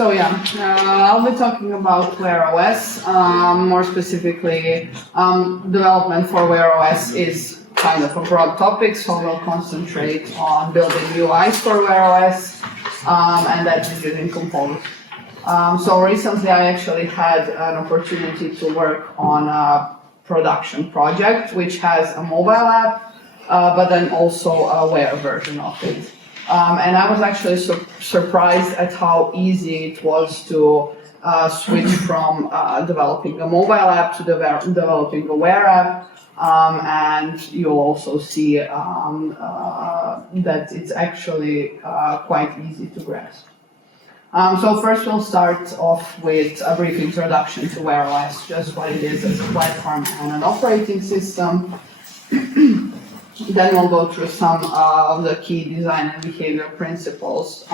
I'll be talking about Wear OS. More specifically, development for Wear OS is kind of a broad topic, so we'll concentrate on building UIs for Wear OS, and that is using Compose. So recently I actually had an opportunity to work on a production project which has a mobile app, but then also a Wear version of it. And I was actually surprised at how easy it was to switch from developing a mobile app to developing a Wear app. And you'll also see that it's actually quite easy to grasp. So first we'll start off with a brief introduction to Wear OS, just what it is as a platform and an operating system. Then we'll go through some of the key design and behavior principles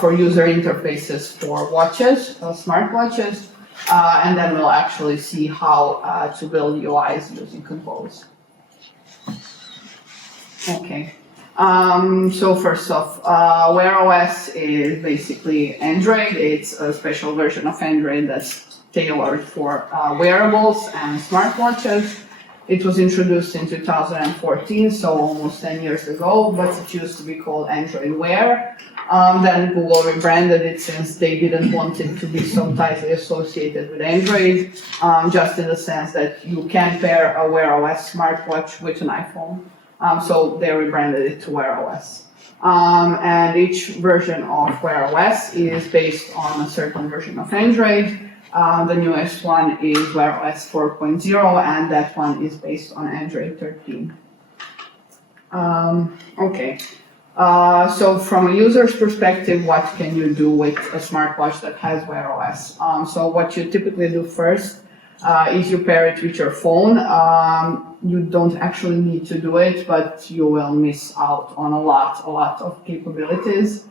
for user interfaces for watches, smart watches, and then we'll actually see how to build UIs using Compose. Okay. So first off, Wear OS is basically Android. It's a special version of Android that's tailored for wearables and smartwatches. It was introduced in 2014, so almost 10 years ago, but it used to be called Android Wear. Then Google rebranded it since they didn't want it to be so tightly associated with Android, just in the sense that you can pair a Wear OS smartwatch with an iPhone. So they rebranded it to Wear OS. And each version of Wear OS is based on a certain version of Android. The newest one is Wear OS 4.0, and that one is based on Android 13. So from a user's perspective, what can you do with a smartwatch that has Wear OS? So what you typically do first is you pair it with your phone. You don't actually need to do it, but you will miss out on a lot of capabilities.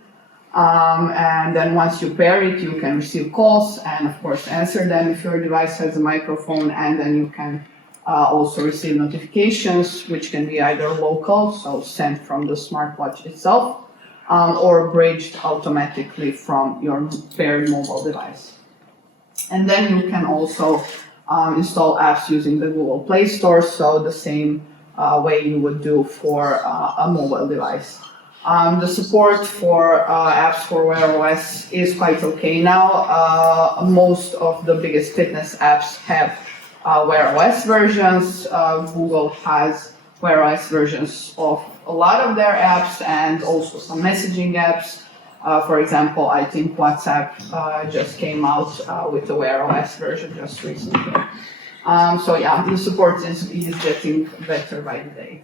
And then once you pair it, you can receive calls and of course answer them if your device has a microphone, and then you can also receive notifications, which can be either local, so sent from the smartwatch itself, or bridged automatically from your paired mobile device. And then you can also install apps using the Google Play Store, so the same way you would do for a mobile device. The support for apps for Wear OS is quite okay now. Most of the biggest fitness apps have Wear OS versions. Google has Wear OS versions of a lot of their apps and also some messaging apps. For example, I think WhatsApp just came out with the Wear OS version just recently. The support is getting better by the day.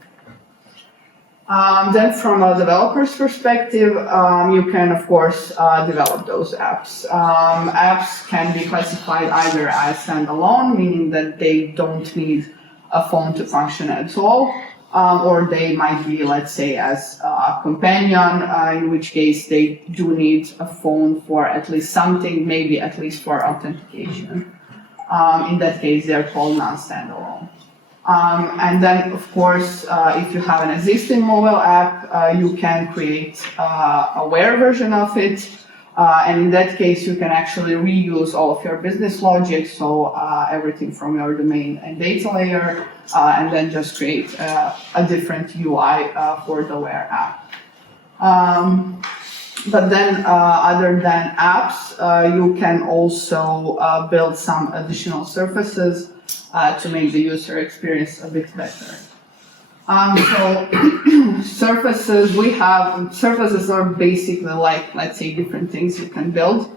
Then from a developer's perspective, you can of course develop those apps. Apps can be classified either as standalone, meaning that they don't need a phone to function at all, or they might be, let's say, as a companion, in which case they do need a phone for at least something, maybe at least for authentication. In that case, they're called non-standalone. And then, of course, if you have an existing mobile app, you can create a Wear version of it. And in that case, you can actually reuse all of your business logic, so everything from your domain and data layer, and then just create a different UI for the Wear app. But then, other than apps, you can also build some additional surfaces to make the user experience a bit better. Surfaces are basically like, let's say, different things you can build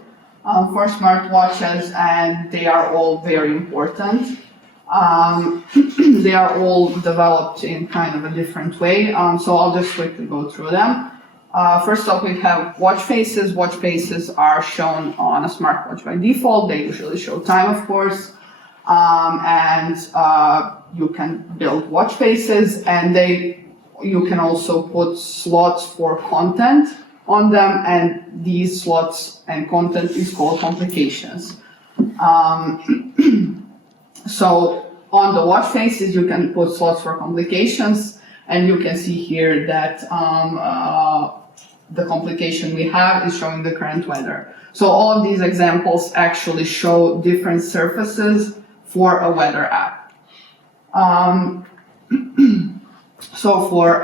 for smartwatches, and they are all very important. They are all developed in kind of a different way, so I'll just quickly go through them. First off, we have watch faces. Watch faces are shown on a smartwatch by default. They usually show time, of course. You can build watch faces, and you can also put slots for content on them, and these slots and content is called complications. So on the watch faces, you can put slots for complications, and you can see here that the complication we have is showing the current weather. So all of these examples actually show different surfaces for a weather app. So for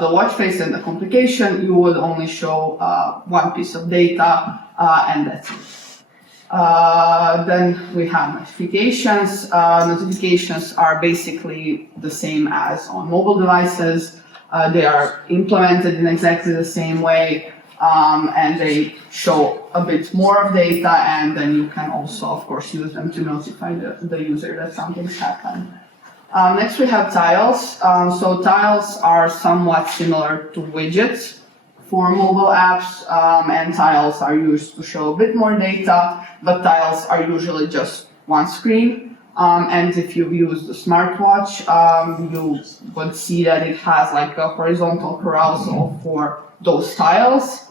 the watch face and the complication, you would only show one piece of data and that's it. Then we have notifications. Notifications are basically the same as on mobile devices. They are implemented in exactly the same way, and they show a bit more of data, and then you can also, of course, use them to notify the user that something's happened. Next we have tiles. So tiles are somewhat similar to widgets for mobile apps, and tiles are used to show a bit more data, but tiles are usually just one screen. And if you use the smartwatch, you would see that it has like a horizontal carousel for those tiles.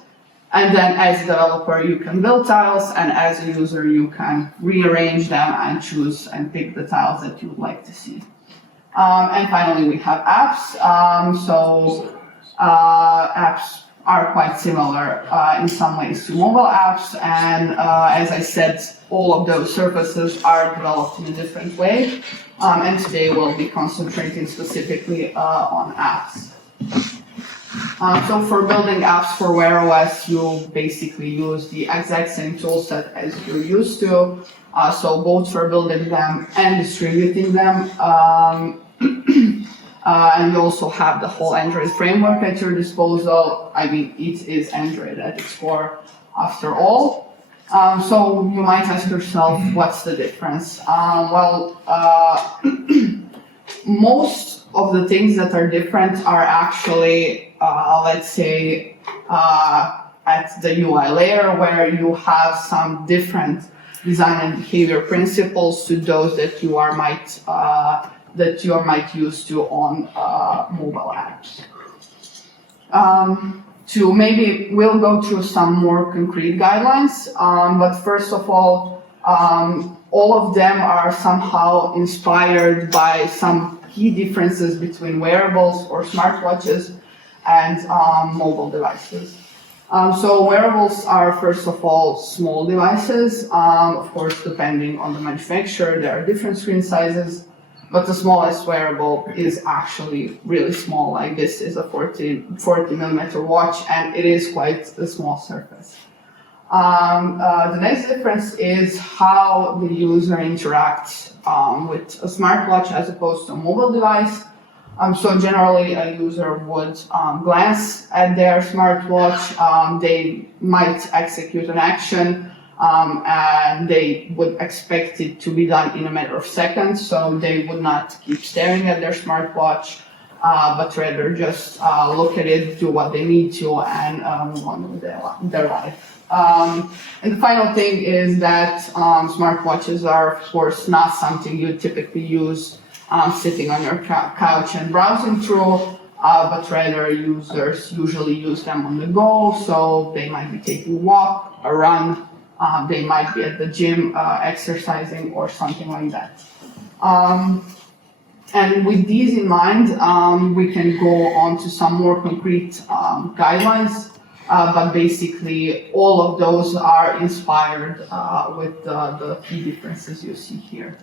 And then as a developer, you can build tiles, and as a user, you can rearrange them and choose and pick the tiles that you would like to see. And finally, we have apps. Apps are quite similar in some ways to mobile apps, and as I said, all of those surfaces are developed in a different way, and today we'll be concentrating specifically on apps. So for building apps for Wear OS, you basically use the exact same toolset as you're used to, so both for building them and distributing them. And you also have the whole Android framework at your disposal. I mean, it is Android at its core, after all. So you might ask yourself, what's the difference? Most of the things that are different are actually, let's say, at the UI layer, where you have some different design and behavior principles to those that you might use to on mobile apps. We'll go through some more concrete guidelines, but first of all of them are somehow inspired by some key differences between wearables or smartwatches and mobile devices. So wearables are, first of all, small devices. Of course, depending on the manufacturer, there are different screen sizes. But the smallest wearable is actually really small, like this is a 40 millimeter watch, and it is quite a small surface. The next difference is how the user interacts with a smartwatch as opposed to a mobile device. So generally a user would glance at their smartwatch, they might execute an action, and they would expect it to be done in a matter of seconds, so they would not keep staring at their smartwatch, but rather just look at it, do what they need to, and move on with their life. And the final thing is that smartwatches are, of course, not something you typically use sitting on your couch and browsing through, but rather users usually use them on the go, so they might be taking a walk, a run, they might be at the gym exercising or something like that. And with these in mind, we can go on to some more concrete guidelines, but basically all of those are inspired with the key differences you see here.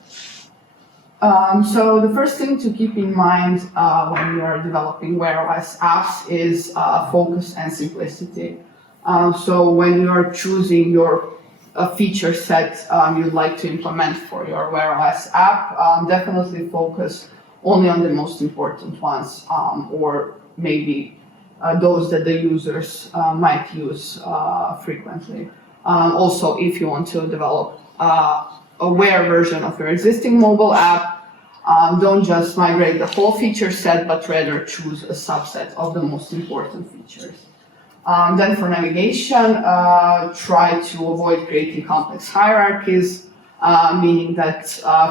So the first thing to keep in mind when you are developing Wear OS apps is focus and simplicity. So when you are choosing a feature set you'd like to implement for your Wear OS app, definitely focus only on the most important ones, or maybe those that the users might use frequently. Also, if you want to develop a Wear version of your existing mobile app, don't just migrate the whole feature set, but rather choose a subset of the most important features. Then for navigation, try to avoid creating complex hierarchies, meaning that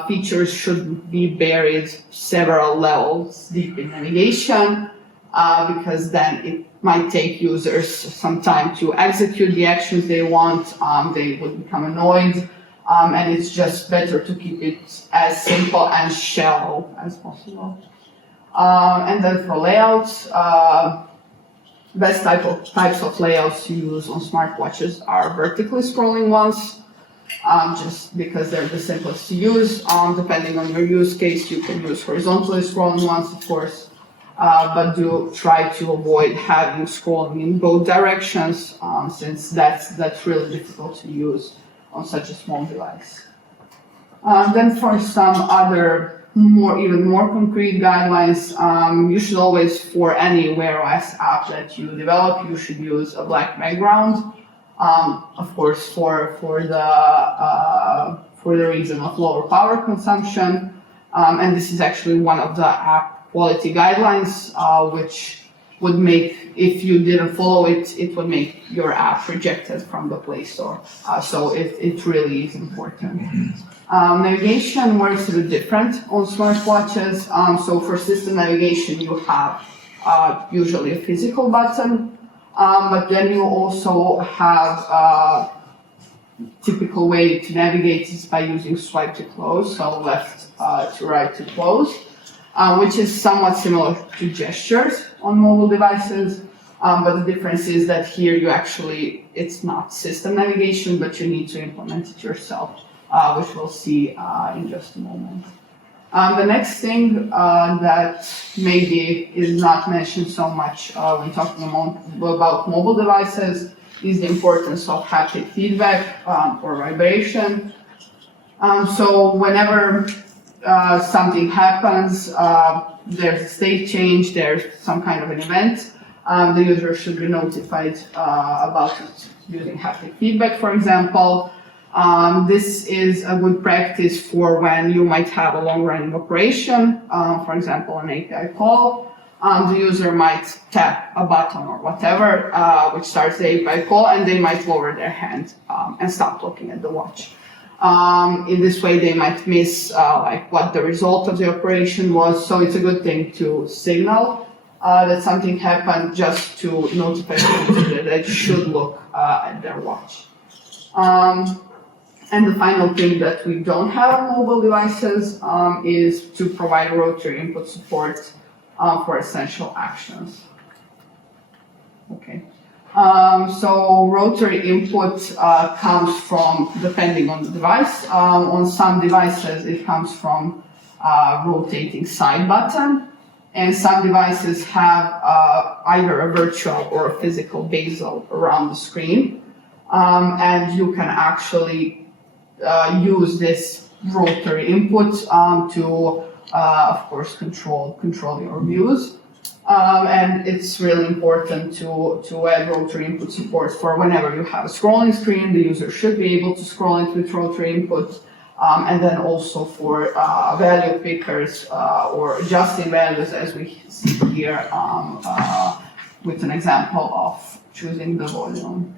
features should be buried several levels deep in navigation, because then it might take users some time to execute the actions they want, they would become annoyed, and it's just better to keep it as simple and shallow as possible. And then for layouts, Best types of layouts to use on smartwatches are vertically scrolling ones, just because they're the simplest to use. Depending on your use case, you can use horizontally scrolling ones, of course, but do try to avoid having scrolling in both directions, since that's really difficult to use on such a small device. Then for some other even more concrete guidelines, you should always, for any Wear OS app that you develop, you should use a black background. Of course, for the reason of lower power consumption, and this is actually one of the app quality guidelines, which would make, if you didn't follow it, it would make your app rejected from the Play Store. So it really is important. Navigation works a bit different on smartwatches. So for system navigation, you have usually a physical button, but then you also have a typical way to navigate is by using swipe to close, so left to right to close, which is somewhat similar to gestures on mobile devices. But the difference is that here it's not system navigation, but you need to implement it yourself, which we'll see in just a moment. The next thing that maybe is not mentioned so much when talking about mobile devices is the importance of haptic feedback or vibration. So whenever something happens, there's a state change, there's some kind of an event, the user should be notified about it using haptic feedback, for example. This is a good practice for when you might have a long-running operation, for example, an API call. The user might tap a button or whatever, which starts the API call, and they might lower their hand and stop looking at the watch. In this way, they might miss what the result of the operation was. So it's a good thing to signal that something happened, just to notify people that they should look at their watch. And the final thing that we don't have on mobile devices is to provide rotary input support for essential actions. Okay. So rotary input comes from, depending on the device. On some devices, it comes from rotating side button, and some devices have either a virtual or a physical bezel around the screen, and you can actually use this rotary input to, of course, control your views. And it's really important to add rotary input support for whenever you have a scrolling screen. The user should be able to scroll it with rotary input, and then also for value pickers or adjusting values, as we see here with an example of choosing the volume.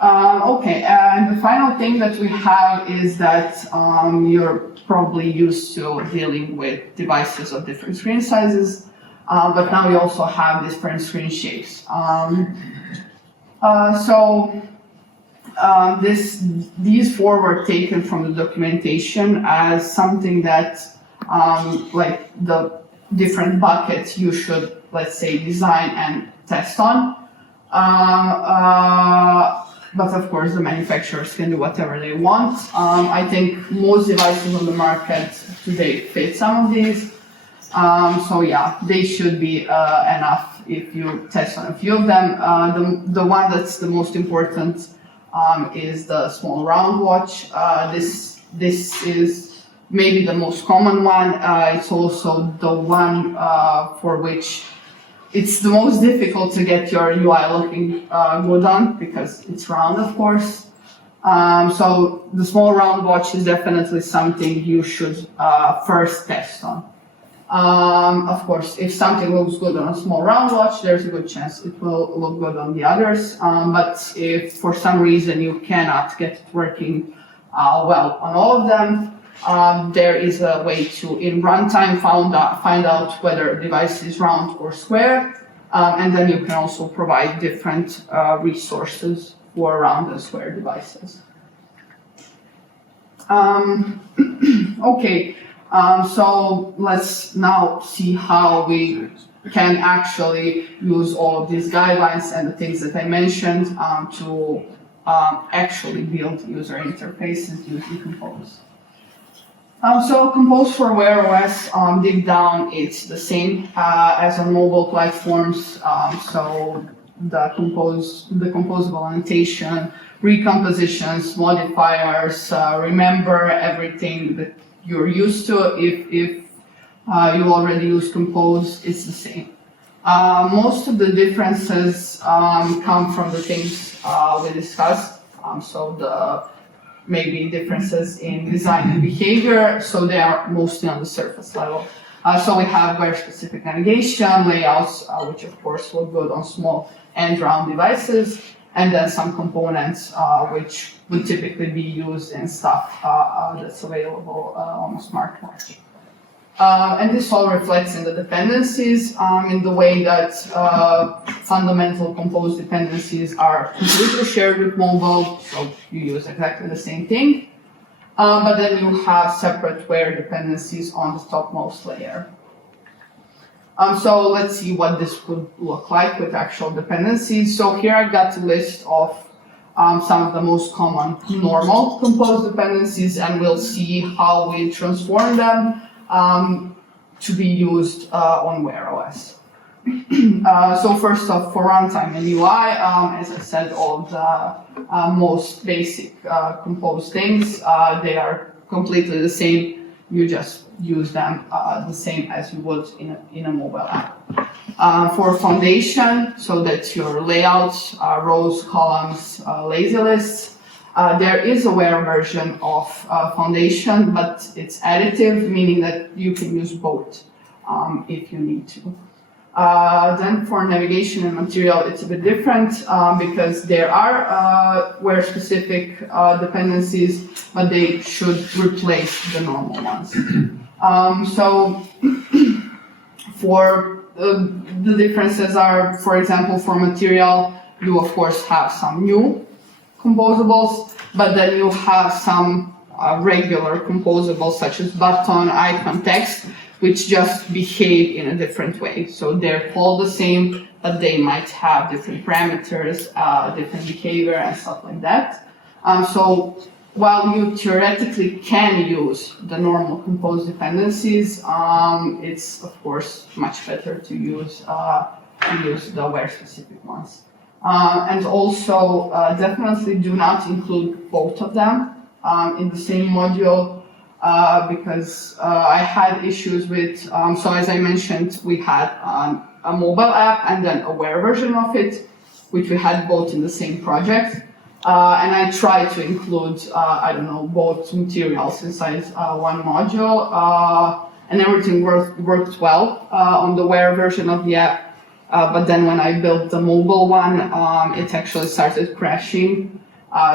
Okay, and the final thing that we have is that you're probably used to dealing with devices of different screen sizes, but now we also have different screen shapes. These four were taken from the documentation as something that, like the different buckets you should, let's say, design and test on. But of course, the manufacturers can do whatever they want. I think most devices on the market today fit some of these. So yeah, they should be enough if you test on a few of them. The one that's the most important is the small round watch. This is maybe the most common one. It's also the one for which it's the most difficult to get your UI looking good on, because it's round, of course. So the small round watch is definitely something you should first test on. Of course, if something looks good on a small round watch, there's a good chance it will look good on the others. But if for some reason you cannot get it working well on all of them, there is a way to, in runtime, find out whether a device is round or square, and then you can also provide different resources for round and square devices. Okay, so let's now see how we can actually use all of these guidelines and the things that I mentioned to actually build user interfaces using Compose. So Compose for Wear OS, deep down, it's the same as on mobile platforms. So the composable annotation, recompositions, modifiers, remember everything that you're used to. If you already use Compose, it's the same. Most of the differences come from the things we discussed. So the maybe differences in design and behavior, so they are mostly on the surface level. So we have wear-specific navigation, layouts, which of course look good on small and round devices, and then some components which would typically be used in stuff that's available on a smartwatch. And this all reflects in the dependencies, in the way that fundamental Compose dependencies are completely shared with mobile, so you use exactly the same thing. But then you have separate wear dependencies on the topmost layer. So let's see what this could look like with actual dependencies. So here I've got a list of some of the most common normal Compose dependencies, and we'll see how we transform them to be used on Wear OS. So first off, for runtime and UI, as I said, all of the most basic Compose things, they are completely the same. You just use them the same as you would in a mobile app. For foundation, so that's your layouts, rows, columns, lazy lists. There is a Wear version of foundation, but it's additive, meaning that you can use both if you need to. Then for navigation and material, it's a bit different because there are Wear-specific dependencies, but they should replace the normal ones. So for the differences are, for example, for material, you of course have some new composables, but then you have some regular composables such as button, icon, text, which just behave in a different way. So they're called the same, but they might have different parameters, different behavior and stuff like that. So while you theoretically can use the normal Compose dependencies, it's of course much better to use the Wear-specific ones. And also definitely do not include both of them in the same module because I had issues with, so as I mentioned, we had a mobile app and then a Wear version of it, which we had both in the same project. And I tried to include, both materials inside one module, and everything worked well on the Wear version of the app. But then when I built the mobile one, it actually started crashing.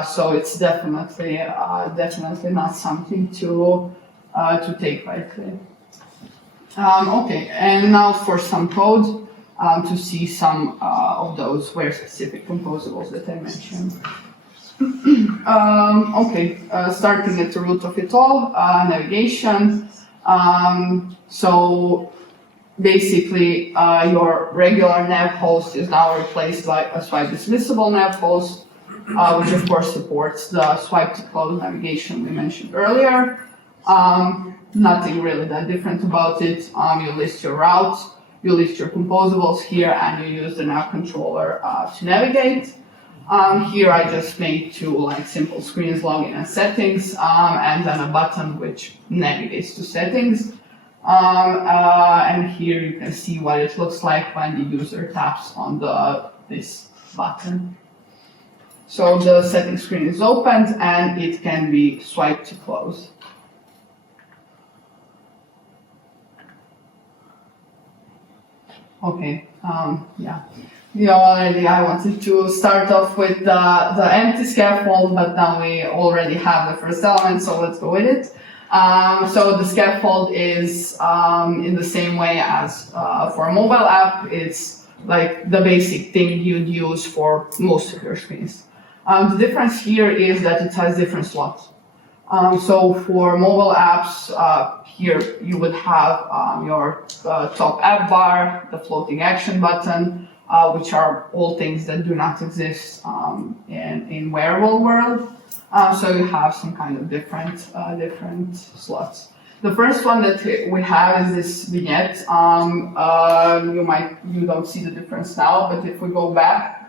So it's definitely not something to take lightly. Okay, and now for some code to see some of those Wear-specific composables that I mentioned. Starting at the root of it all, navigation. So basically, your regular nav host is now replaced by a swipe dismissible nav host, which of course supports the swipe to close navigation we mentioned earlier. Nothing really that different about it. You list your routes, you list your composables here, and you use the nav controller to navigate. Here I just made two simple screens, login and settings, and then a button which navigates to settings. And here you can see what it looks like when the user taps on this button. So the settings screen is opened and it can be swiped to close. Okay, already I wanted to start off with the empty scaffold, but now we already have the first element, so let's go with it. So the scaffold is in the same way as for a mobile app. It's like the basic thing you'd use for most of your screens. The difference here is that it has different slots. So for mobile apps, here you would have your top app bar, the floating action button, which are all things that do not exist in wearable world. So you have some kind of different slots. The first one that we have is this vignette. You don't see the difference now, but if we go back,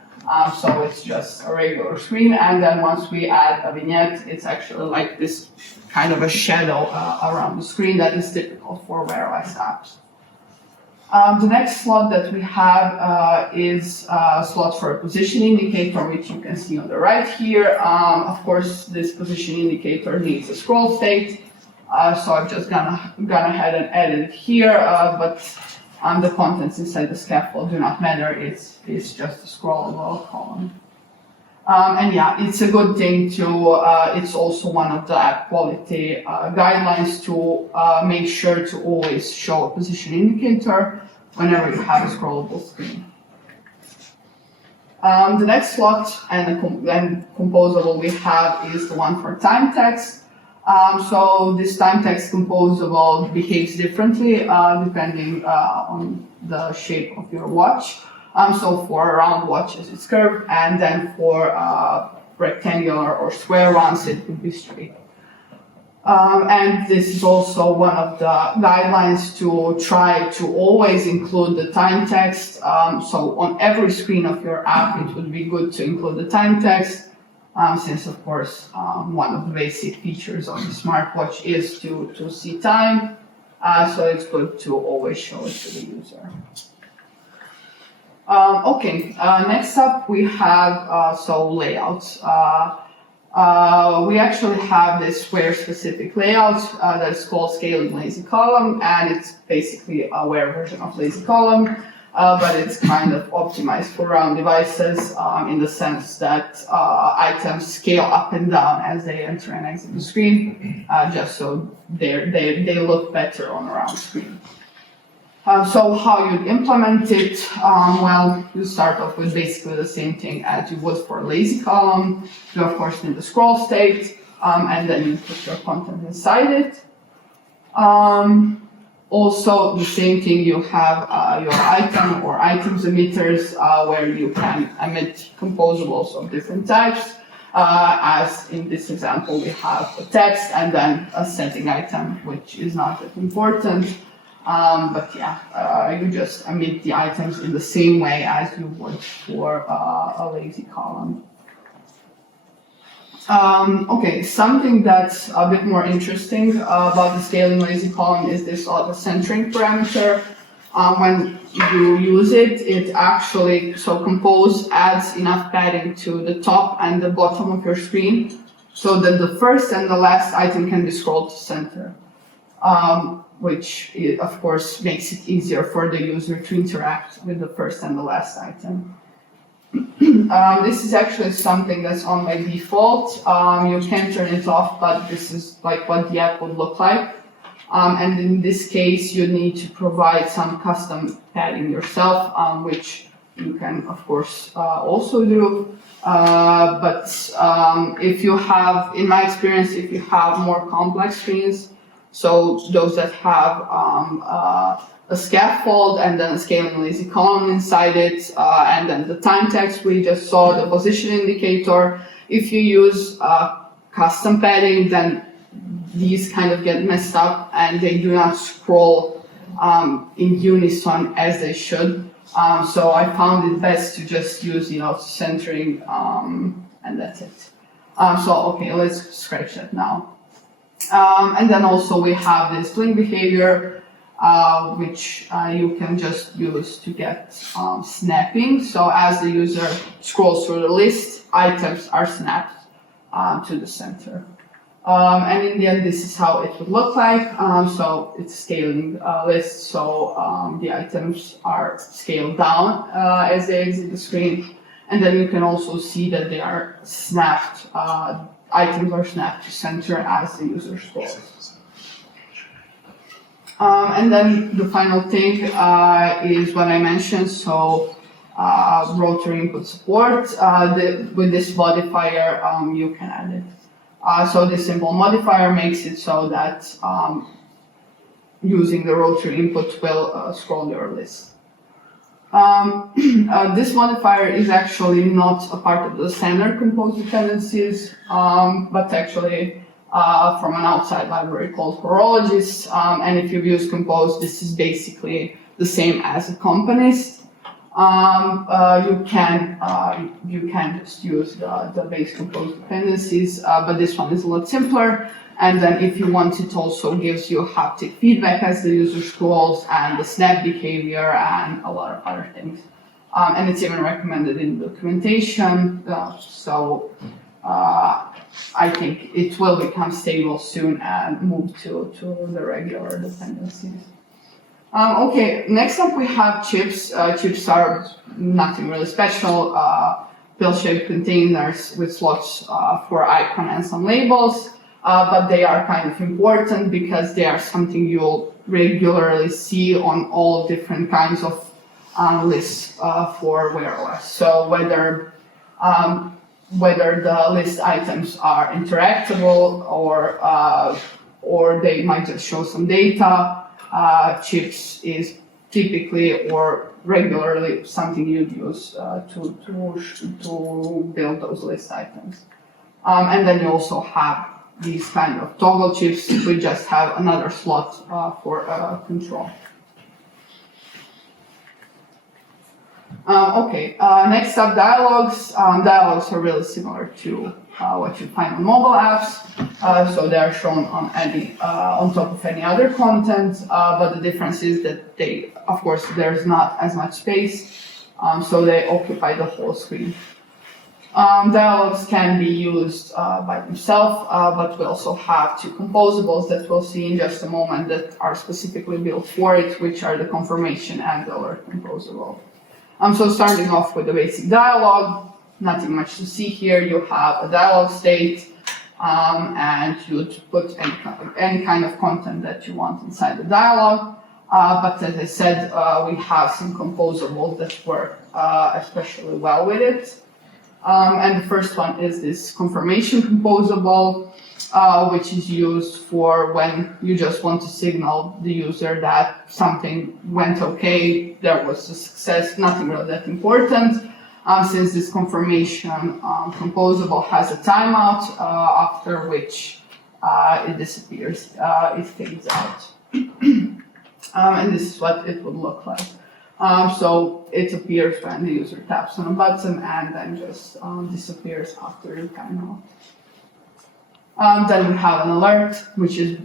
so it's just a regular screen, and then once we add a vignette, it's actually like this kind of a shadow around the screen that is typical for Wear OS apps. The next slot that we have is a slot for a position indicator, which you can see on the right here. Of course, this position indicator needs a scroll state, so I've just gone ahead and added it here, but the contents inside the scaffold do not matter. It's just a scrollable column. And yeah, it's a good thing to, it's also one of the app quality guidelines to make sure to always show a position indicator whenever you have a scrollable screen. The next slot and composable we have is the one for time text. So this time text composable behaves differently depending on the shape of your watch. So for round watches it's curved, and then for rectangular or square ones it would be straight. And this is also one of the guidelines to try to always include the time text. So on every screen of your app it would be good to include the time text. Since of course one of the basic features of the smartwatch is to see time, so it's good to always show it to the user. Next up we have layouts. We actually have this Wear specific layout that is called scaling lazy column, and it's basically a Wear version of lazy column. But it's kind of optimized for round devices in the sense that items scale up and down as they enter and exit the screen, just so they look better on a round screen. So how you'd implement it? Well, you start off with basically the same thing as you would for a lazy column. You of course need the scroll state, and then you put your content inside it. Also, the same thing, you have your item or items emitters where you can emit composables of different types. As in this example, we have a text and then a setting item, which is not that important. But yeah, you just emit the items in the same way as you would for a lazy column. Something that's a bit more interesting about the scaling lazy column is this auto-centering parameter. When you use it, it actually, Compose adds enough padding to the top and the bottom of your screen so that the first and the last item can be scrolled to center, which of course makes it easier for the user to interact with the first and the last item. This is actually something that's on by default. You can turn it off, but this is like what the app would look like. And in this case, you need to provide some custom padding yourself, which you can, of course, also do. But if you have, in my experience, if you have more complex screens, so those that have a scaffold and then a scaling lazy column inside it, and then the time text we just saw, the position indicator. If you use custom padding, then these kind of get messed up and they do not scroll in unison as they should. So I found it best to just use, centering, and that's it. Okay, let's scratch that now. And then also we have this blink behavior, which you can just use to get snapping. So as the user scrolls through the list, items are snapped to the center. And in the end, this is how it would look like. So it's a scaling list, so the items are scaled down as they exit the screen. And then you can also see that they are snapped, items are snapped to center as the user scrolls. And then the final thing is what I mentioned, so rotary input support. With this modifier, you can add it. So this simple modifier makes it so that using the rotary input will scroll your list. This modifier is actually not a part of the standard compose dependencies, but actually from an outside library called Horologist. And if you've used compose, this is basically the same as a componist. You can just use the base compose dependencies, but this one is a lot simpler. And then if you want, it also gives you haptic feedback as the user scrolls and the snap behavior and a lot of other things. And it's even recommended in documentation. I think it will become stable soon and move to the regular dependencies. Okay, next up we have chips. Chips are nothing really special. Pill-shaped containers with slots for icon and some labels. But they are kind of important because they are something you'll regularly see on all different kinds of lists for Wear OS. So whether the list items are interactable or they might just show some data, chips is typically or regularly something you'd use to build those list items. And then you also have these kind of toggle chips. We just have another slot for control. Next up, dialogues. Dialogues are really similar to what you find on mobile apps. So they are shown on top of any other content, but the difference is that of course, there's not as much space, so they occupy the whole screen. Dialogues can be used by themselves, but we also have two composables that we'll see in just a moment that are specifically built for it, which are the confirmation and the alert composable. So starting off with the basic dialogue, nothing much to see here. You have a dialogue state, and you'd put any kind of content that you want inside the dialogue. But as I said, we have some composables that work especially well with it. And the first one is this confirmation composable, which is used for when you just want to signal the user that something went okay, there was a success, nothing really that important. Since this confirmation composable has a timeout, after which it disappears, it fades out. And this is what it would look like. So it appears when the user taps on a button and then just disappears after the timeout. Then we have an alert, which is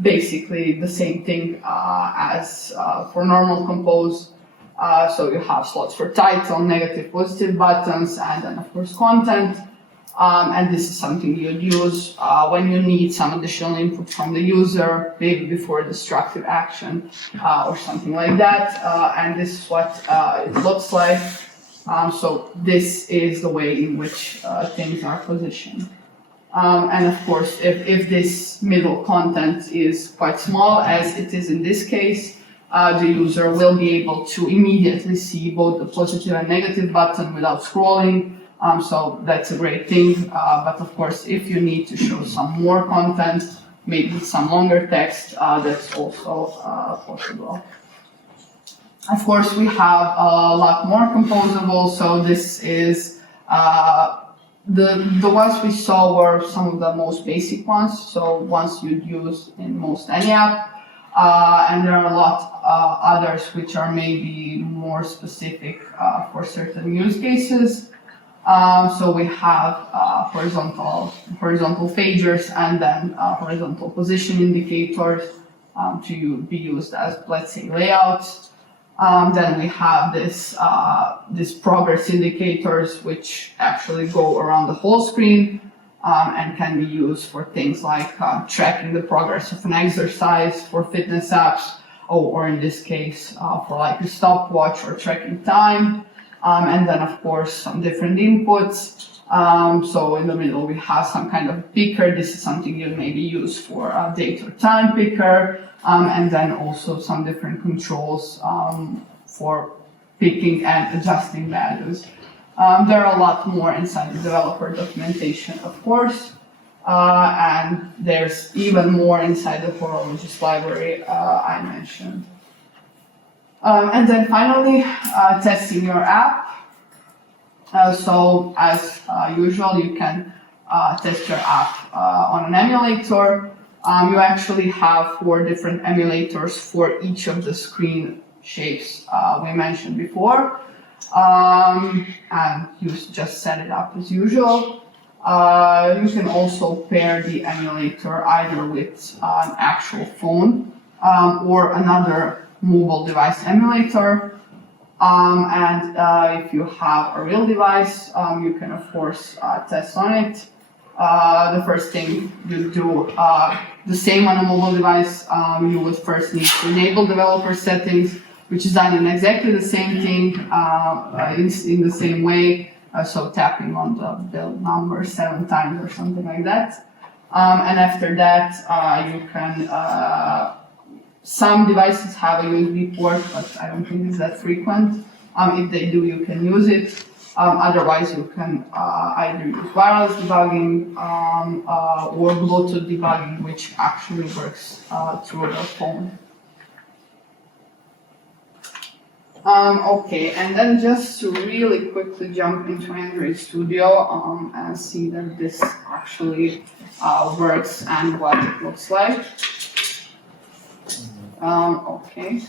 basically the same thing as for normal compose. So you have slots for title, negative, positive buttons, and then of course content. And this is something you'd use when you need some additional input from the user, maybe before a destructive action or something like that. And this is what it looks like. So this is the way in which things are positioned. And of course, if this middle content is quite small, as it is in this case, the user will be able to immediately see both the positive and negative button without scrolling. So that's a great thing, but of course, if you need to show some more content, maybe some longer text, that's also possible. Of course, we have a lot more composables, so this is, the ones we saw were some of the most basic ones, so ones you'd use in most any app, and there are a lot others which are maybe more specific for certain use cases. So we have horizontal pagers and then horizontal position indicators to be used as, let's say, layouts. Then we have this progress indicators, which actually go around the whole screen and can be used for things like tracking the progress of an exercise for fitness apps, or in this case, for like a stopwatch or tracking time. And then, of course, some different inputs. So in the middle, we have some kind of picker. This is something you maybe use for a date or time picker. And then also some different controls for picking and adjusting values. There are a lot more inside the developer documentation, of course. and there's even more inside the horologist library I mentioned. And then finally, testing your app. So as usual, you can test your app on an emulator. You actually have 4 different emulators for each of the screen shapes we mentioned before. And you just set it up as usual. You can also pair the emulator either with an actual phone or another mobile device emulator. And if you have a real device, you can of course test on it. The first thing you do, the same on a mobile device, you would first need to enable developer settings, which is done in exactly the same thing, in the same way. So tapping on the build number 7 times or something like that. And after that, you can, some devices have a USB port, but I don't think it's that frequent. If they do, you can use it. Otherwise, you can either use wireless debugging or Bluetooth debugging, which actually works through the phone. Okay, and then just to really quickly jump into Android Studio and see that this actually works and what it looks like. Okay.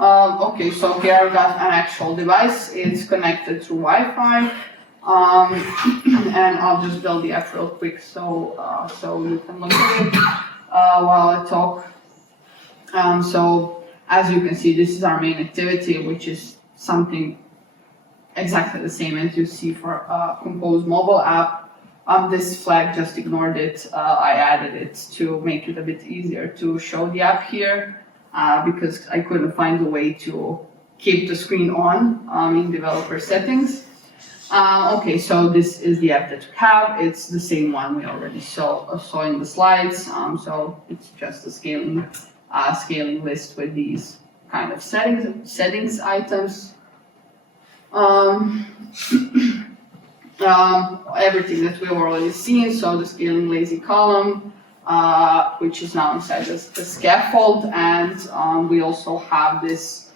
Okay, so here I've got an actual device. It's connected to Wi-Fi. And I'll just build the app real quick so you can look at it while I talk. So as you can see, this is our main activity, which is something exactly the same as you see for a Compose mobile app. This flag, just ignored it. I added it to make it a bit easier to show the app here because I couldn't find a way to keep the screen on in developer settings. Okay, so this is the app that we have. It's the same one we already saw in the slides. So it's just a scaling list with these kind of settings items. Everything that we've already seen. So the scaling lazy column, which is now inside the scaffold, and we also have this.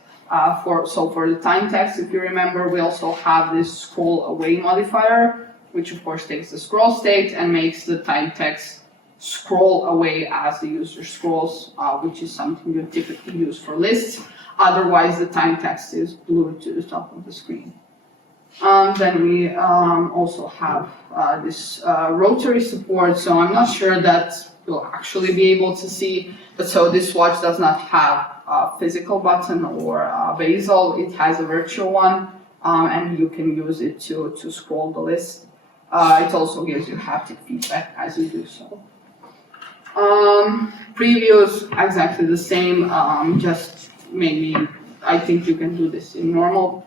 For the time text, if you remember, we also have this scroll away modifier, which of course takes the scroll state and makes the time text scroll away as the user scrolls, which is something you typically use for lists. Otherwise, the time text is glued to the top of the screen. Then we also have this rotary support, so I'm not sure that you'll actually be able to see, but so this watch does not have a physical button or a bezel. It has a virtual one, and you can use it to scroll the list. It also gives you haptic feedback as you do so. Previews, exactly the same, just maybe I think you can do this in normal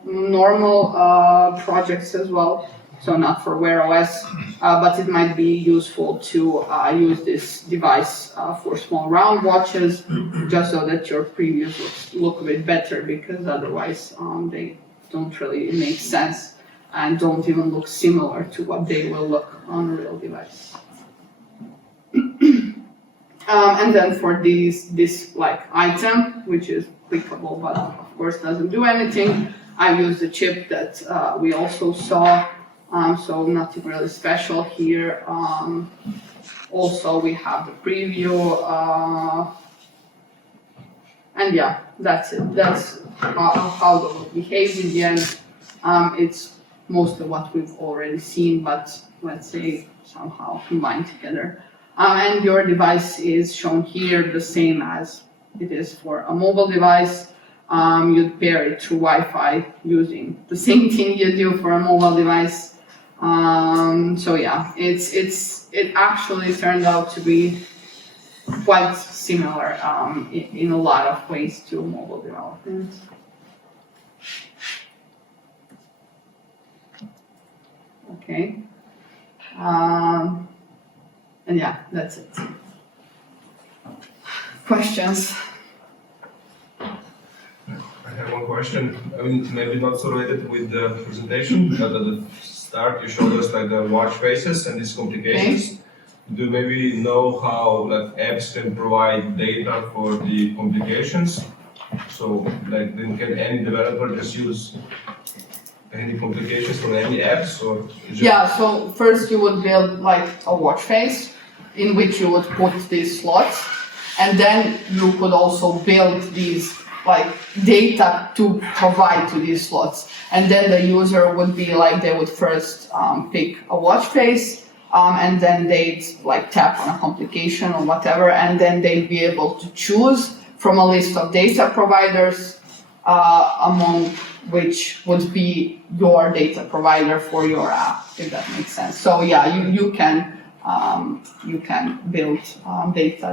projects as well. So not for Wear OS, but it might be useful to use this device for small round watches, just so that your previews look a bit better, because otherwise they don't really make sense and don't even look similar to what they will look on a real device. And then for this like item, which is clickable but of course doesn't do anything, I used the chip that we also saw. So nothing really special here. Also, we have the preview, and yeah, that's it. That's how the book behaves in the end. It's mostly what we've already seen, but let's say somehow combined together. And your device is shown here the same as it is for a mobile device. You'd pair it through Wi-Fi using the same thing you do for a mobile device. So yeah, it actually turned out to be quite similar in a lot of ways to mobile development. Okay, and yeah, that's it. Questions? I have one question. I mean, maybe not so related with the presentation, but at the start you showed us like the watch faces and these complications. Okay. Do you maybe know how like apps can provide data for the complications? So like then can any developer just use any complications from any apps or? Yeah, so first you would build like a watch face in which you would put these slots, and then you could also build these like data to provide to these slots. And then the user would be like, they would first pick a watch face, and then they'd like tap on a complication or whatever, and then they'd be able to choose from a list of data providers, among which would be your data provider for your app, if that makes sense. So yeah, you can build data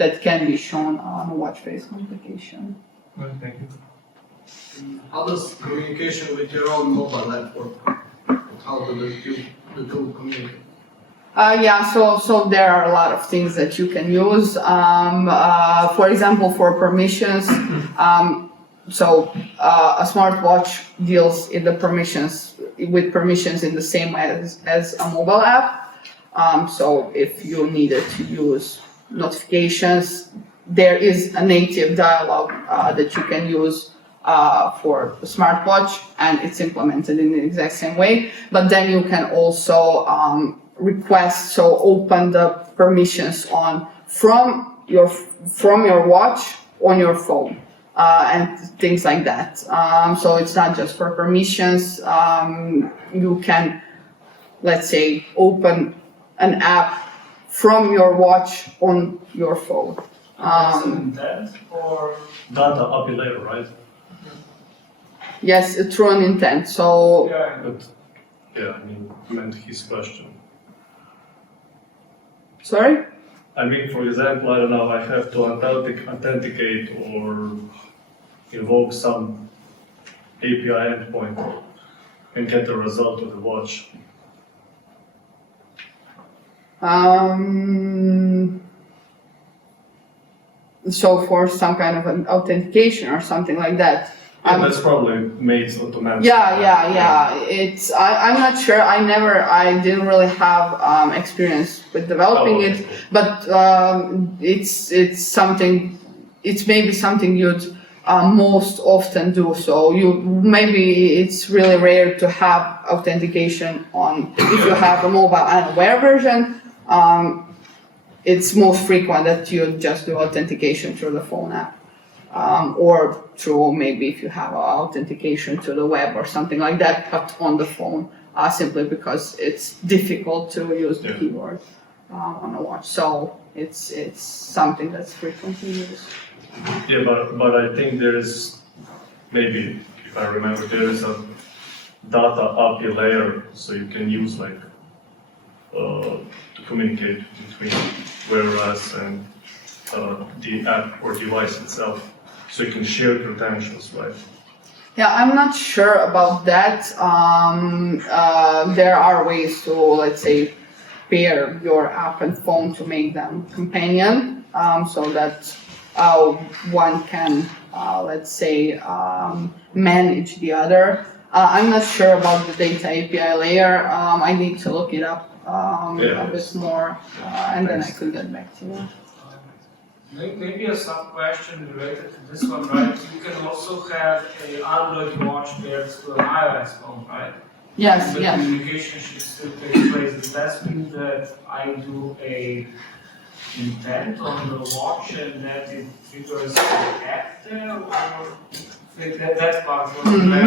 that can be shown on a watch face complication. Well, thank you. How does communication with your own mobile app work? How do the two communicate? So there are a lot of things that you can use. For example, for permissions, a smartwatch deals with permissions in the same way as a mobile app. So if you needed to use notifications, there is a native dialog that you can use for a smartwatch, and it's implemented in the exact same way. But then you can also open the permissions from your watch on your phone, and things like that. So it's not just for permissions. You can, let's say, open an app from your watch on your phone. That's an intent or data API layer, right? Yes, through an intent. So Yeah, but I meant his question. sorry. For example, I don't know, I have to authenticate or invoke some API endpoint and get the result of the watch. So for some kind of an authentication or something like that. That's probably made automatic. Yeah. I'm not sure. I didn't really have experience with developing it, but it's something. It's maybe something you'd most often do. So maybe it's really rare to have authentication on if you have a mobile and aware version. It's most frequent that you just do authentication through the phone app, or through maybe if you have authentication to the web or something like that, but on the phone, simply because it's difficult to use the keyboard on a watch. So it's something that's frequently used. Yeah, but I think there is, maybe if I remember, there is a data API layer, so you can use to communicate between Wear OS and the app or device itself, so you can share credentials, right? Yeah, I'm not sure about that. There are ways to, let's say, pair your app and phone to make them companion, so that one can, let's say, manage the other. I'm not sure about the data API layer. I need to look it up a bit more, and then I could get back to you. Maybe a sub-question related to this one, right? You can also have an Android watch paired to an iOS phone, right? Yes, The yes. communication should still take place. Does that mean that I do a intent on the watch and that it triggers the app there, or that part?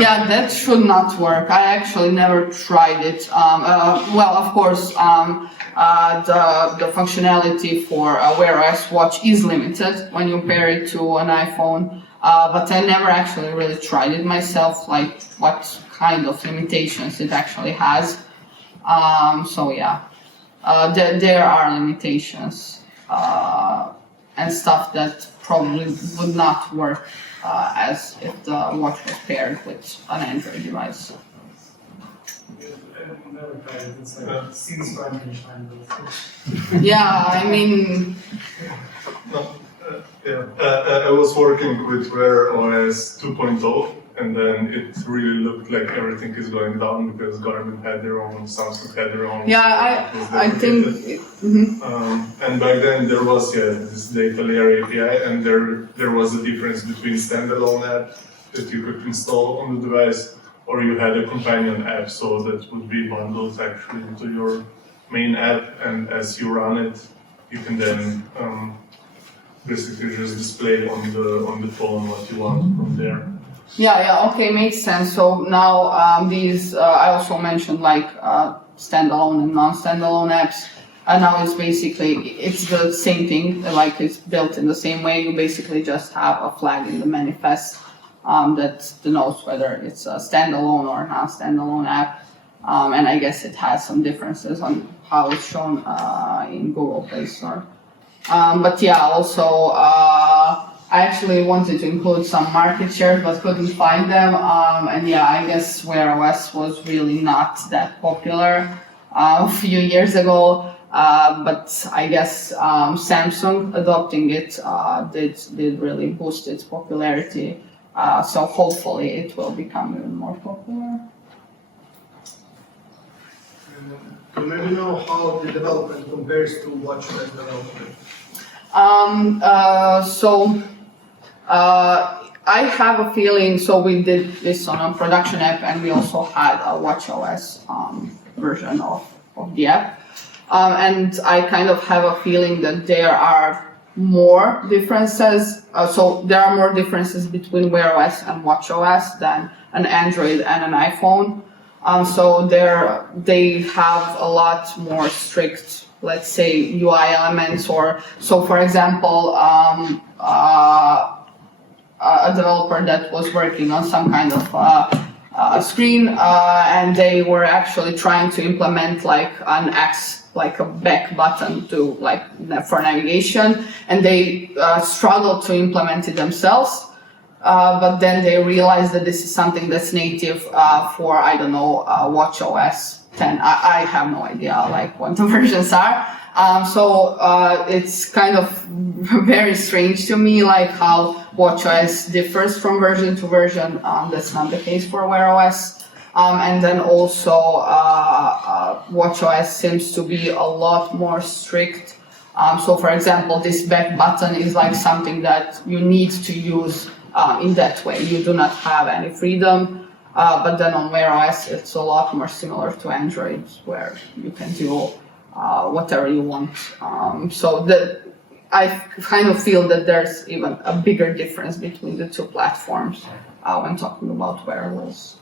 Yeah, that should not work. I actually never tried it. Well, of course, the functionality for a Wear OS watch is limited when you pair it to an iPhone, but I never actually really tried it myself, like what kind of limitations it actually has. So yeah, there are limitations and stuff that probably would not work as if the watch was paired with an Android device. I've never tried it. It's like since Frankenstein. Yeah, I mean, Yeah, I was working with Wear OS 2.0, and then it really looked like everything is going down because Garmin had their own, Samsung had their own. Yeah, so it was I think. deprecated. Mhm. And back then there was this data layer API, and there was a difference between standalone app that you could install on the device, or you had a companion app, so that would be bundled actually into your main app, and as you run it, you can then basically just display on the phone what you want from there. Yeah, okay, makes sense. So now these, I also mentioned like standalone and non-standalone apps. And now it's the same thing, like it's built in the same way. You basically just have a flag in the manifest that denotes whether it's a standalone or non-standalone app. And I guess it has some differences on how it's shown in Google Play Store. But yeah, also I actually wanted to include some market shares, but couldn't find them. And yeah, I guess Wear OS was really not that popular a few years ago. But I guess Samsung adopting it did really boost its popularity. So hopefully it will become even more popular. Do you maybe know how the development compares to WatchOS development? I have a feeling, so we did this on a production app and we also had a WatchOS version of the app. And I kind of have a feeling that there are more differences. So there are more differences between Wear OS and WatchOS than an Android and an iPhone. So they have a lot more strict, let's say, UI elements. Or so, for example, a developer that was working on some kind of screen, and they were actually trying to implement like an X, like a back button to like for navigation, and they struggled to implement it themselves. But then they realized that this is something that's native for, I don't know, WatchOS 10. I have no idea like what the versions are. So it's kind of very strange to me, like how WatchOS differs from version to version. That's not the case for Wear OS. And then also WatchOS seems to be a lot more strict. So for example, this back button is like something that you need to use in that way. You do not have any freedom. But then on Wear OS, it's a lot more similar to Android, where you can do whatever you want. So I kind of feel that there's even a bigger difference between the two platforms when talking about wearables.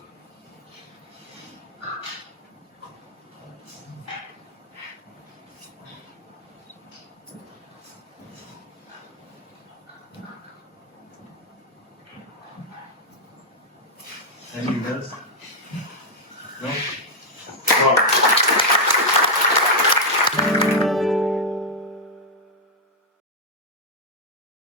Any guess?